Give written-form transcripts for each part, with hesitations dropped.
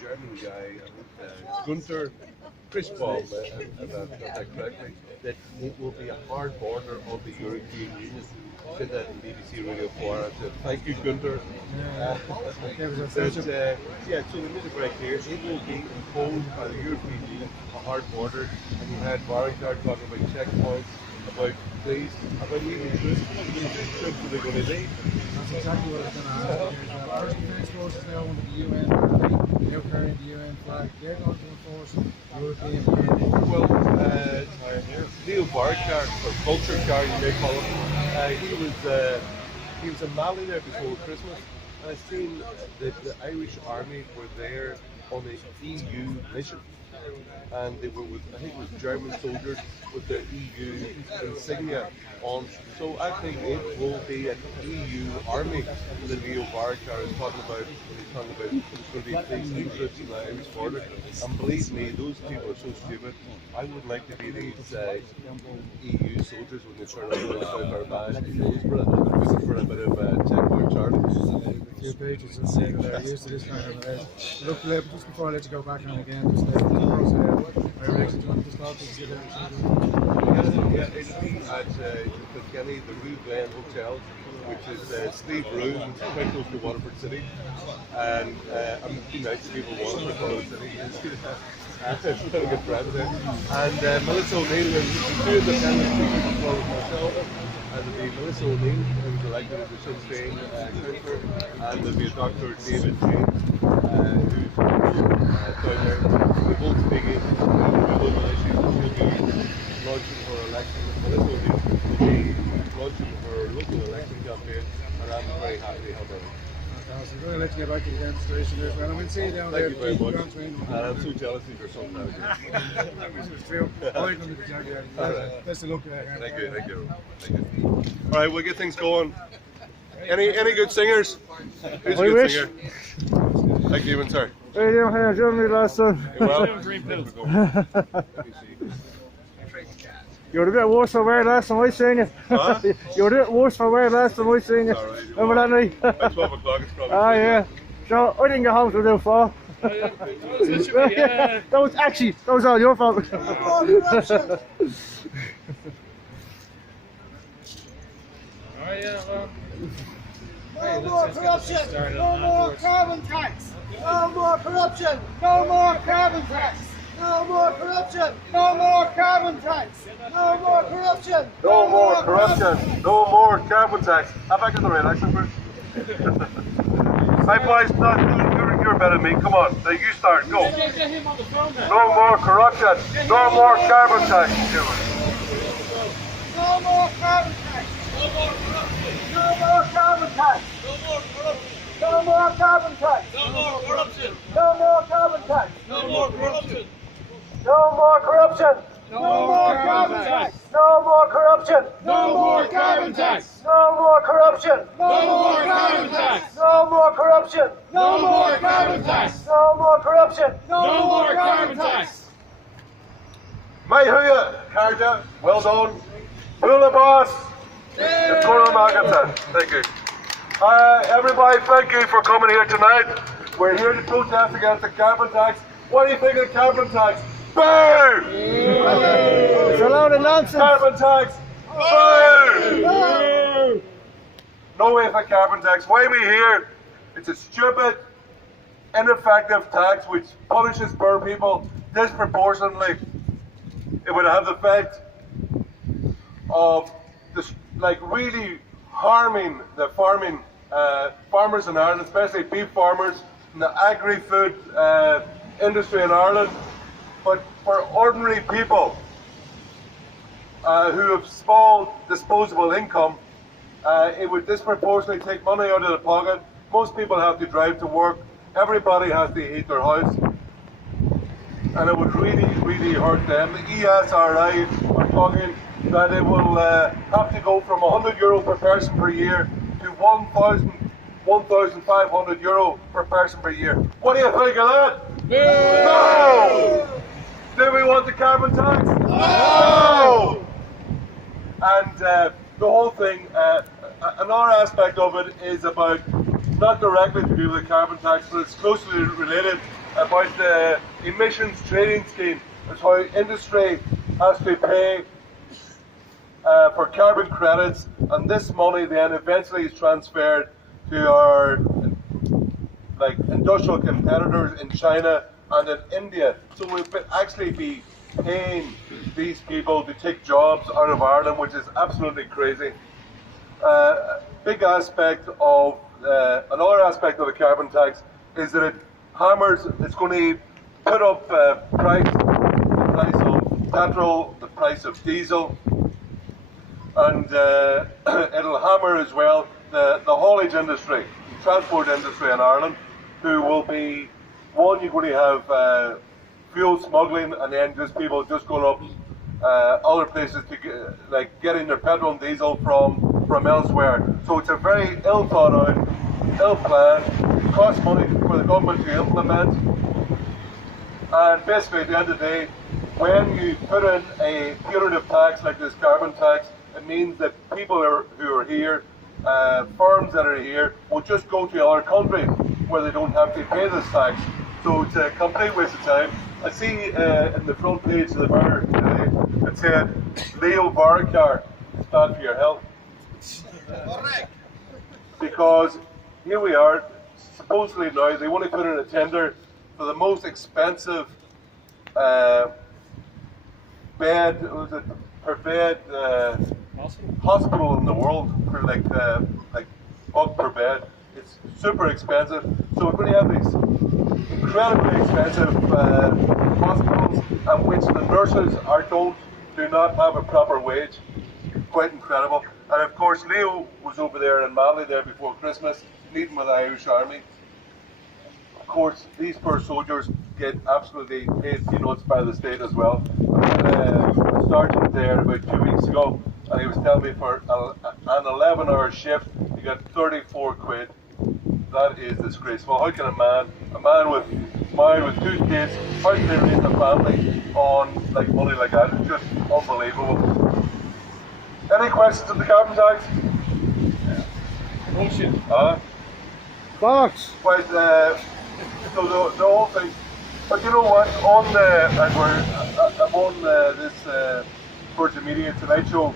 German guy, Gunther Christbaum, if I've got that correctly, that it will be a hard border of the European Union. Said that in BBC Radio 4. I said, thank you, Gunther. Yeah, so they made it very clear. It will be imposed by the European Union, a hard border. And you had Barrington talking about checkpoints, about please, about leaving troops. Which troops are they going to leave? That's exactly what I was going to ask you. Irish Defence Forces now under the UN, now carrying the UN flag. They're going to enforce European mandate. Well, Leo Varadkar, or Vulture, you may call him, he was in Mali there before Christmas, and I've seen that the Irish Army were there on an EU mission, and they were with, I think it was German soldiers with their EU insignia on. So I think it will be an EU army that Leo Varadkar is talking about when he's talking about it's going to be placing troops in the Irish border. And believe me, those people are so stupid. I would like to be these EU soldiers when they turn up in South Armagh for a bit of checkpoint charting. A few pages and say that are used to this kind of look, just before I let you go back on again, just IREXIT, do you want to just talk to us? Yeah, it'll be at Kilkenny, the Rue Glen Hotel, which is Steve Rue, quite close to Waterford City. And I'm nice to people in Waterford City. I've got a good friend there. And Melissa O'Neill, and two independent speakers as well as myself. And there'll be Melissa O'Neill, who's elected as the Sinn Féin councillor, and there'll be a Dr. David James, who's down there. We're both speaking on local issues. She'll be launching for election. Melissa O'Neill will be launching for her local election campaign, and I'm very happy to have her. Fantastic. We're going to let you get back to the demonstration as well, and we'll see you down there. Thank you very much. And I'm so jealous of your son now. I wish it was true. I'm going to be jagged. Best of luck there. Thank you. All right, we'll get things going. Any good singers? Who's a good singer? Thank you, even sir. How are you doing here? Join me last time. Well, you were a bit worse for wear last time I seen you. Huh? You were a bit worse for wear last time I seen you. Right. Remember that night? At 12 o'clock it's probably. Ah, yeah. So I didn't get home till about 4. That was all your fault. No more corruption! No more carbon tax! No more corruption! No more carbon tax! No more corruption! No more carbon tax! No more corruption! No more corruption! No more carbon tax! Have I got the right accent first? Hi boys, you're better than me. Come on, now you start. Go. No more corruption! No more carbon tax! No more carbon tax! No more corruption! No more carbon tax! No more carbon tax! No more corruption! No more carbon tax! No more corruption! No more corruption! No more carbon tax! No more corruption! No more carbon tax! No more corruption! No more carbon tax! No more corruption! No more carbon tax! No more corruption! No more carbon tax! Mai Huya, Carja, well done. Hula boss. It's Coral Magata. Thank you. Everybody, thank you for coming here tonight. We're here to protest against the carbon tax. What do you think of the carbon tax? Boo! It's a load of nonsense. Carbon tax. Boo! No way for carbon tax. Why are we here? It's a stupid, ineffective tax which punishes poor people disproportionately. It would have the effect of really harming the farmers in Ireland, especially beef farmers and the agri-food industry in Ireland. But for ordinary people who have small disposable income, it would disproportionately take money out of the pocket. Most people have to drive to work. Everybody has to heat their house. And it would really hurt them. The ESRI are talking that it will have to go from €100 per person per year to €1,500 per person per year. What do you think of that? No! Do we want the carbon tax? No! And the whole thing, another aspect of it is about, not directly to do with the carbon tax, but it's closely related, about the emissions trading scheme. It's how industry has to pay for carbon credits, and this money then eventually is transferred to our industrial competitors in China and in India. So we'll actually be paying these people to take jobs out of Ireland, which is absolutely crazy. Big aspect of another aspect of the carbon tax is that it's going to put up the price of petrol, the price of diesel, and it'll hammer as well the haulage industry, the transport industry in Ireland, who will be, one, you're going to have fuel smuggling, and then just people just going up other places to getting their petrol and diesel from elsewhere. So it's a very ill thought out, ill planned, costs money for the government to implement, and basically at the end of the day, when you put in a punitive tax like this carbon tax, it means that people who are here, firms that are here, will just go to other countries where they don't have to pay this tax. So it's a complete waste of time. I see in the front page of the Mirror today, it said, Leo Varadkar is bad for your health. Correct. Because here we are, supposedly now, they want to put in a tender for the most expensive bed hospital in the world, for like buck per bed. It's super expensive. So we're going to have these incredibly expensive hospitals, and which the nurses do not have a proper wage. Quite incredible. And of course, Leo was over there in Mali there before Christmas, meeting with the Irish Army. Of course, these poor soldiers get absolutely paid peanuts by the state as well. I started there about 2 weeks ago, and he was telling me for an 11-hour shift, you get 34 quid. That is disgraceful. How can a man married with 2 kids, how can they raise a family on money like that? It's just unbelievable. Any questions on the carbon tax? Bullshit. Bollox! But so the whole thing. But you know what? I'm on this Virgin Media Tonight Show,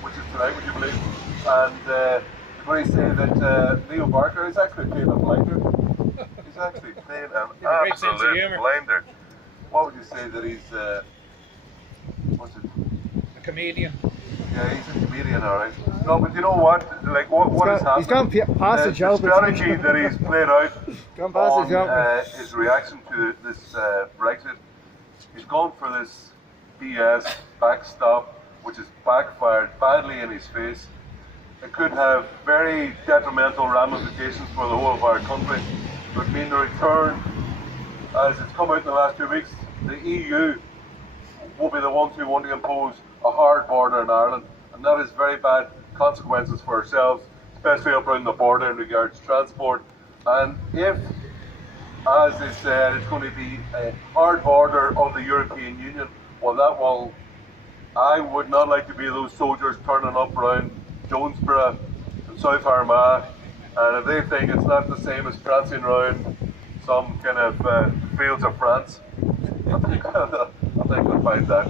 which is tonight, would you believe? And when he say that Leo Varadkar is actually playing a blinder. He's actually playing an absolute blinder. What would you say that he's? What's it? A comedian. Yeah, he's a comedian, alright. No, but you know what? What has happened? He's gone past the joke. The strategy that he's played out gone past on his reaction to this Brexit, he's gone for this BS backstop, which has backfired badly in his face. It could have very detrimental ramifications for the whole of our country. It would mean the return, as it's come out in the last 2 weeks, the EU will be the ones who want to impose a hard border in Ireland, and that is very bad consequences for ourselves, especially up around the border in regards to transport. And if, as they said, it's going to be a hard border of the European Union, well, I would not like to be those soldiers turning up around Jonesborough and South Armagh, and if they think it's not the same as prancing around some kind of fields of France, I think we'll find that.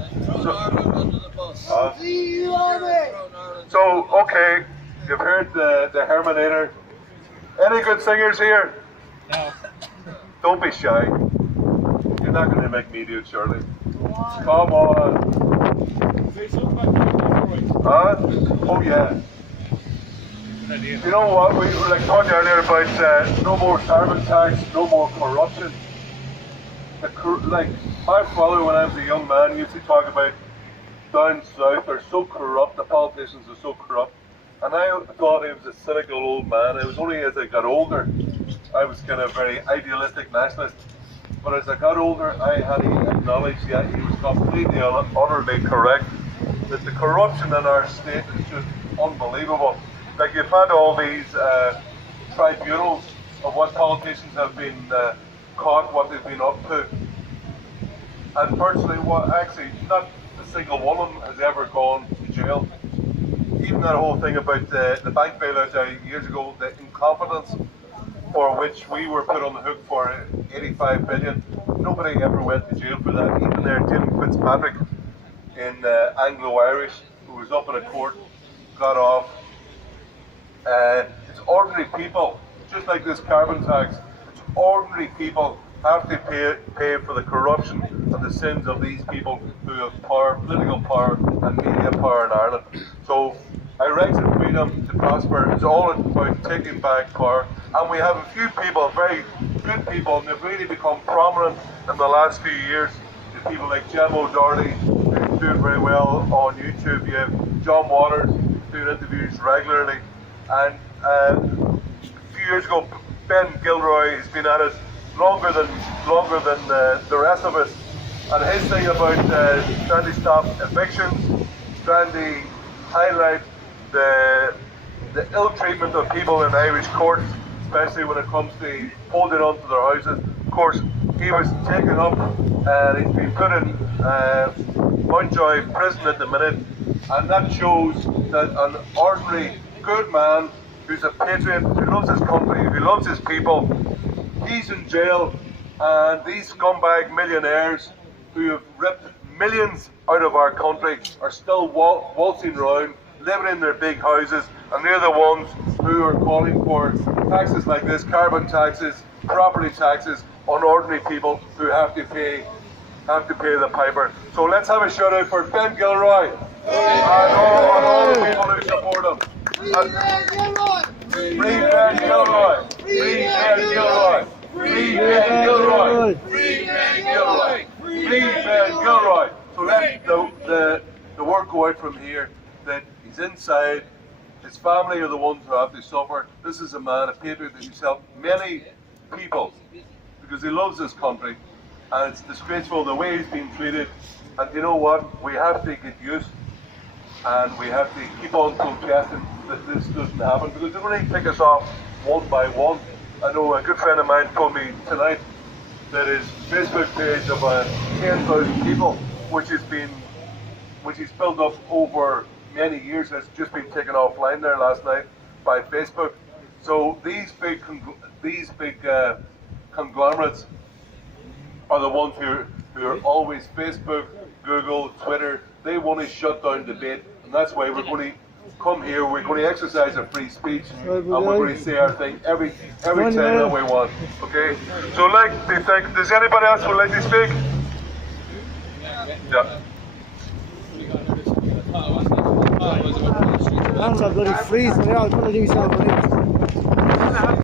So, okay, you've heard the Hermanator. Any good singers here? No. Don't be shy. You're not going to make me do it, surely. Come on. Say something about the Oh yeah. idea. You know what? We were talking earlier about no more carbon tax, no more corruption. My father, when I was a young man, used to talk about down south, they're so corrupt, the politicians are so corrupt. And I thought he was a cynical old man. It was only as I got older, I was kind of very idealistic nationalist. But as I got older, I had to acknowledge that he was completely, utterly correct. That the corruption in our state is just unbelievable. Like, you've had all these tribunals of what politicians have been caught, what they've been up to. And virtually, not a single one of them has ever gone to jail. Even that whole thing about the bank bailout years ago, the incompetence for which we were put on the hook for 85 billion. Nobody ever went to jail for that. Even there, Jim Fitzpatrick in Anglo-Irish, who was up in a court, got off. It's ordinary people, just like this carbon tax. It's ordinary people have to pay for the corruption and the sins of these people who have power, political power and media power in Ireland. So IREXIT freedom to prosper is all about taking back power, and we have a few people, very good people, and they've really become prominent in the last few years. There's people like Jem O'Doherty, who's doing very well on YouTube. You have John Waters doing interviews regularly, and a few years ago Ben Gilroy has been at it longer than the rest of us, and his thing about trying to stop evictions, trying to highlight the ill treatment of people in Irish courts, especially when it comes to holding on to their houses. Of course, he was taken up and he's been put in Mountjoy prison at the minute, and that shows that an ordinary good man who's a patriot, who loves his country, who loves his people, he's in jail, and these scumbag millionaires who have ripped millions out of our country are still waltzing around, living in their big houses, and they're the ones who are calling for taxes like this, carbon taxes, property taxes on ordinary people who have to pay the piper. So let's have a shout out for Ben Gilroy and all the people who support him. Free Ben Gilroy! Free Ben Gilroy! Free Ben Gilroy! Free Ben Gilroy! Free Ben Gilroy! Free Ben Gilroy! So let the word go out from here that he's inside. His family are the ones who have to suffer. This is a man, a patriot that he's helped many people because he loves this country, and it's disgraceful the way he's been treated. And you know what? We have to get used, and we have to keep on protesting that this doesn't happen, because they're going to pick us off one by one. I know a good friend of mine told me tonight that his Facebook page of 10,000 people, which he's built up over many years, has just been taken offline there last night by Facebook. So these big conglomerates are the ones who are always Facebook, Google, Twitter. They want to shut down debate, and that's why we're going to come here. We're going to exercise our free speech, and we're going to say our thing every time that we want. Okay. So, does anybody else would like to speak? Yeah. Hands are bloody freezing. Yeah, I was going to do something.